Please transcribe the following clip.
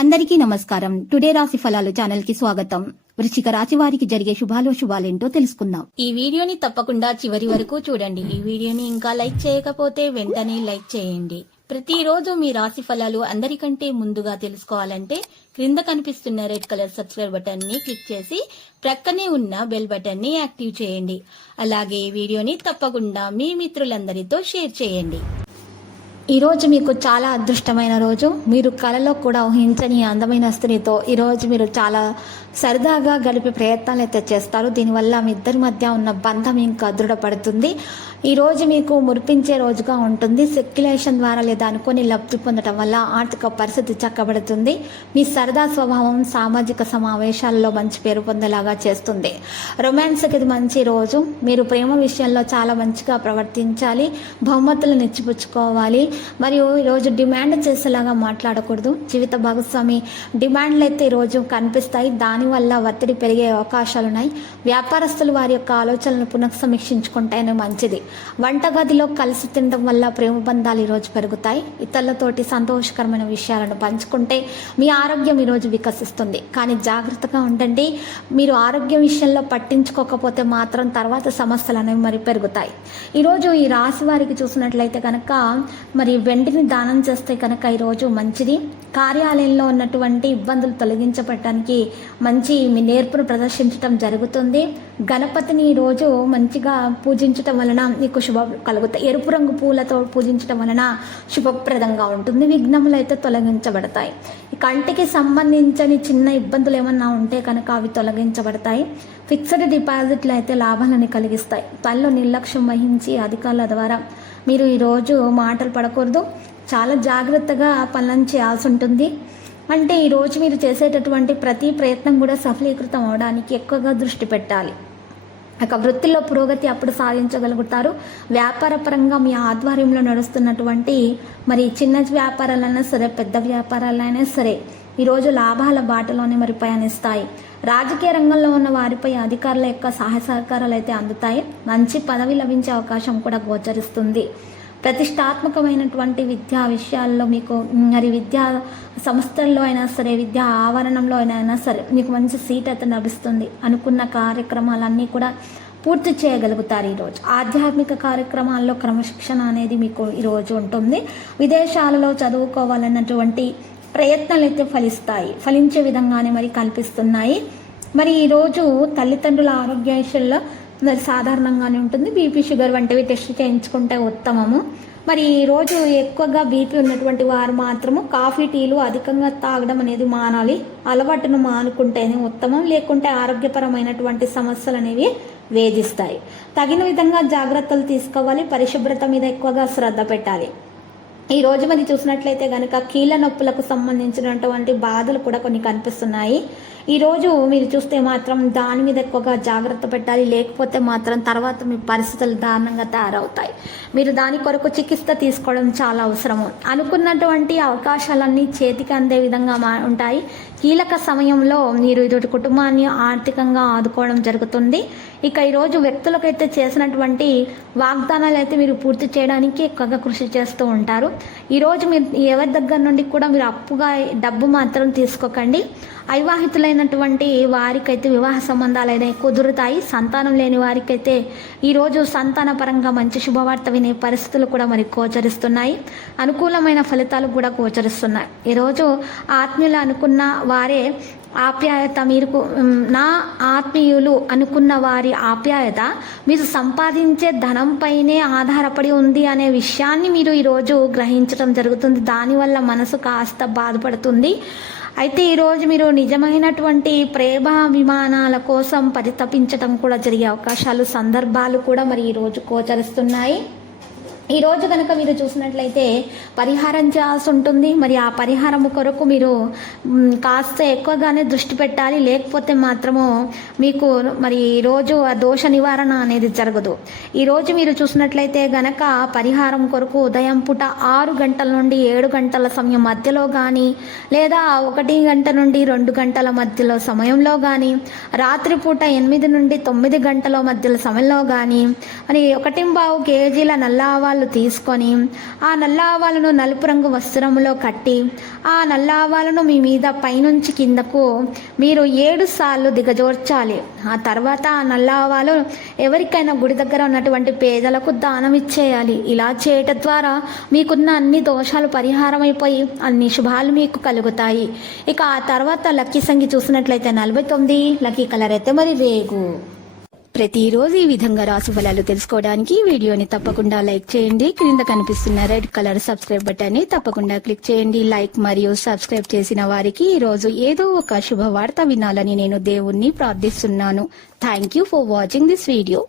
అందరికీ నమస్కారం. టుడే రాశి ఫలాలు ఛానల్ కి స్వాగతం. వృశ్చిక రాశి వారికి జరిగే శుభాలేంటో తెలుసుకుందాం. ఈ వీడియోని తప్పకుండా చివరి వరకు చూడండి. ఈ వీడియోని ఇంకా లైక్ చేయకపోతే వెంటనే లైక్ చేయండి. ప్రతిరోజు మీ రాశి ఫలాలు అందరికంటే ముందుగా తెలుసుకోవాలంటే క్రింద కనిపిస్తున్న రెడ్ కలర్ సబ్స్క్రైబ్ బటన్ ని క్లిక్ చేసి ప్రక్కనే ఉన్న బెల్ బటన్ ని యాక్టివ్ చేయండి. అలాగే ఈ వీడియోని తప్పకుండా మీ మిత్రులందరితో షేర్ చేయండి. ఈ రోజు మీకు చాలా అదృష్టమైన రోజు. మీరు కలలో కూడా ఊహించని అందమైన స్త్రీతో ఈరోజు మీరు చాలా సరదాగా గడిపే ప్రయత్నాలు అయితే చేస్తారు. దీనివల్ల మీ ఇద్దరి మధ్య ఉన్న బంధం ఇంకా దృఢపడుతుంది. ఈ రోజు మీకు మురిపించే రోజుగా ఉంటుంది. సెక్యులేషన్ ద్వారా లేదా అనుకొని లబ్ధి పొందడం వల్ల ఆర్థిక పరిస్థితి చక్కబడుతుంది. మీ సరదా స్వభావం సామాజిక సమావేశాల్లో మంచి పేరు పొందేలాగా చేస్తుంది. రొమాన్స్కి ఇది మంచి రోజు. మీరు ప్రేమ విషయంలో చాలా మంచిగా ప్రవర్తించాలి. బహుమతులను ఇచ్చిపుచ్చుకోవాలి. మరియు ఈరోజు డిమాండ్ చేసేలాగా మాట్లాడకూడదు. జీవిత భాగస్వామి డిమాండ్లు అయితే ఈరోజు కనిపిస్తాయి. దానివల్ల ఒత్తిడి పెరిగే అవకాశాలున్నాయి. వ్యాపారస్తులు వారి యొక్క ఆలోచనలను పునఃసమీక్షించుకుంటేనే మంచిది. వంటగదిలో కలిసి తినడం వల్ల ప్రేమ బంధాలు ఈరోజు పెరుగుతాయి. ఇతరులతోటి సంతోషకరమైన విషయాలను పంచుకుంటే మీ ఆరోగ్యం ఈరోజు వికసిస్తుంది. కానీ జాగ్రత్తగా ఉండండి. మీరు ఆరోగ్యం విషయంలో పట్టించుకోకపోతే మాత్రం తర్వాత సమస్యలు అనేవి మరి పెరుగుతాయి. ఈరోజు ఈ రాశి వారికి చూసినట్లయితే కనుక మరి వెండిని దానం చేస్తే కనుక ఈరోజు మంచిది. కార్యాలయంలో ఉన్నటువంటి ఇబ్బందులు తొలగించబడటానికి మంచి మీ నేర్పును ప్రదర్శించడం జరుగుతుంది. గణపతిని ఈరోజు మంచిగా పూజించటం వలన మీకు శుభ కలుగుతాయి. ఎరుపు రంగు పూలతో పూజించడం వలన శుభప్రదంగా ఉంటుంది. విఘ్నములు అయితే తొలగించబడతాయి. కంటికి సంబంధించిన చిన్న ఇబ్బందులు ఏమన్నా ఉంటే కనుక అవి తొలగించబడతాయి. ఫిక్స్డ్ డిపాజిట్లు అయితే లాభాలను కలిగిస్తాయి. పనిలో నిర్లక్ష్యం వహించి అధికారుల ద్వారా మీరు ఈరోజు మాటలు పడకూడదు. చాలా జాగ్రత్తగా పనులను చేయాల్సి ఉంటుంది. అంటే ఈరోజు మీరు చేసేటటువంటి ప్రతి ప్రయత్నం కూడా సఫలీకృతం అవడానికి ఎక్కువగా దృష్టి పెట్టాలి. వృత్తిలో పురోగతి అప్పుడు సాధించగలుగుతారు. వ్యాపార పరంగా మీ ఆధ్వర్యంలో నడుస్తున్నటువంటి మరి చిన్న వ్యాపారాలైనా సరే పెద్ద వ్యాపారాలైనా సరే ఈరోజు లాభాల బాటలోనే మరి పయనిస్తాయి. రాజకీయ రంగంలో ఉన్న వారిపై అధికారుల యొక్క సహాయ సహకారాలు అయితే అందుతాయి. మంచి పదవి లభించే అవకాశం కూడా గోచరిస్తుంది. ప్రతిష్టాత్మకమైనటువంటి విద్యా విషయాల్లో మీకు మరి విద్యా సంస్థల్లో అయినా సరే విద్యా ఆవరణంలో అయినా సరే మీకు మంచి సీట్ అయితే లభిస్తుంది. అనుకున్న కార్యక్రమాలన్నీ కూడా పూర్తి చేయగలుగుతారు. ఈరోజు ఆధ్యాత్మిక కార్యక్రమాల్లో క్రమశిక్షణ అనేది మీకు ఈరోజు ఉంటుంది. విదేశాలలో చదువుకోవాలన్నటువంటి ప్రయత్నాలు అయితే ఫలించే విధంగానే మరి కల్పిస్తున్నాయి. మరి ఈరోజు తల్లిదండ్రుల ఆరోగ్య విషయంలో మరి సాధారణంగానే ఉంటుంది. బీపీ షుగర్ వంటివి టెస్ట్ చేయించుకుంటే ఉత్తమము. మరి ఈరోజు ఎక్కువగా బీపీ ఉన్నటువంటి వారు మాత్రము కాఫీ టీలు అధికంగా తాగడం అనేది మానాలి. అలవాటును మానుకుంటేనే ఉత్తమం. లేకుంటే ఆరోగ్యపరమైనటువంటి సమస్యలు అనేవి వేధిస్తాయి. తగిన విధంగా జాగ్రత్తలు తీసుకోవాలి. పరిశుభ్రత మీద ఎక్కువగా శ్రద్ధ పెట్టాలి. ఈ రోజు మరి చూసినట్లయితే కనుక కీళ్ళ నొప్పులకు సంబంధించినటువంటి బాధలు కూడా కొన్ని కనిపిస్తున్నాయి. ఈరోజు మీరు చూస్తే మాత్రం దాని మీద ఎక్కువగా జాగ్రత్త పెట్టాలి. లేకపోతే మాత్రం తర్వాత మీ పరిస్థితులు దారుణంగా తయారవుతాయి. మీరు దాని కొరకు చికిత్స తీసుకోవడం చాలా అవసరము. అనుకున్నటువంటి అవకాశాలన్నీ చేతికి అందే విధంగా ఉంటాయి. కీలక సమయంలో మీరు ఇటు కుటుంబాన్ని ఆర్థికంగా ఆదుకోవడం జరుగుతుంది. ఇక ఈరోజు వ్యక్తులకైతే చేసినటువంటి వాగ్దానాలు అయితే మీరు పూర్తి చేయడానికి ఎక్కువగా కృషి చేస్తూ ఉంటారు. ఈరోజు మీరు ఎవరి దగ్గర నుండి కూడా మీరు అప్పుగా డబ్బు మాత్రం తీసుకోకండి. అవివాహితులైనటువంటి వారికైతే వివాహ సంబంధాలైనా కుదురుతాయి. సంతానం లేని వారికైతే ఈరోజు సంతాన పరంగా మంచి శుభవార్త వినే పరిస్థితులు కూడా మరి గోచరిస్తున్నాయి. అనుకూలమైన ఫలితాలు కూడా గోచరిస్తున్నాయి. ఈరోజు ఆత్మీయులు అనుకున్న వారే ఆప్యాయత మీరు నా ఆత్మీయులు అనుకున్న వారి ఆప్యాయత మీరు సంపాదించే ధనంపైనే ఆధారపడి ఉంది అనే విషయాన్ని మీరు ఈరోజు గ్రహించడం జరుగుతుంది. దానివల్ల మనసు కాస్త బాధపడుతుంది. అయితే ఈరోజు మీరు నిజమైనటువంటి ప్రేమాభిమానాల కోసం పరితపించడం కూడా జరిగే అవకాశాలు సందర్భాలు కూడా మరి ఈరోజు గోచరిస్తున్నాయి. ఈరోజు కనుక మీరు చూసినట్లయితే పరిహారం చేయాల్సి ఉంటుంది. మరి ఆ పరిహారం కొరకు మీరు కాస్త ఎక్కువగానే దృష్టి పెట్టాలి. లేకపోతే మాత్రము మీకు మరి ఈరోజు ఆ దోష నివారణ అనేది జరగదు. ఈరోజు మీరు చూసినట్లయితే గనక పరిహారం కొరకు ఉదయం పూట 6 గంటల నుండి 7 గంటల సమయం మధ్యలో కానీ లేదా 1 గంట నుండి 2 గంటల మధ్యలో సమయంలో కానీ రాత్రిపూట 8 నుండి 9 గంటల మధ్యలో సమయంలో కానీ మరి 1.25 కేజీల నల్ల ఆవాలు ఆవాలు తీసుకొని ఆ నల్ల ఆవాలను నలుపు రంగు వస్త్రములో కట్టి ఆ నల్ల ఆవాలను మీ మీద పైనుంచి కిందకు మీరు 7 సార్లు దిగజోర్చాలి. ఆ తర్వాత ఆ నల్ల ఆవాలు ఎవరికైనా గుడి దగ్గర ఉన్నటువంటి పేదలకు దానం ఇచ్చేయాలి. ఇలా చేయటం ద్వారా మీకున్న అన్ని దోషాలు పరిహారం అయిపోయి అన్ని శుభాలు మీకు కలుగుతాయి. ఇక ఆ తర్వాత లక్కీ సంఖ్య చూసినట్లయితే 49, లక్కీ కలర్ అయితే మరి రేగు. ప్రతిరోజు ఈ విధంగా రాశి ఫలాలు తెలుసుకోవడానికి వీడియోని తప్పకుండా లైక్ చేయండి. క్రింద కనిపిస్తున్న రెడ్ కలర్ సబ్స్క్రైబ్ బటన్ ని తప్పకుండా క్లిక్ చేయండి. లైక్ మరియు సబ్స్క్రైబ్ చేసిన వారికి ఈ రోజు ఏదో ఒక శుభవార్త వినాలని నేను దేవుణ్ణి ప్రార్థిస్తున్నాను. Thank you for watching this video.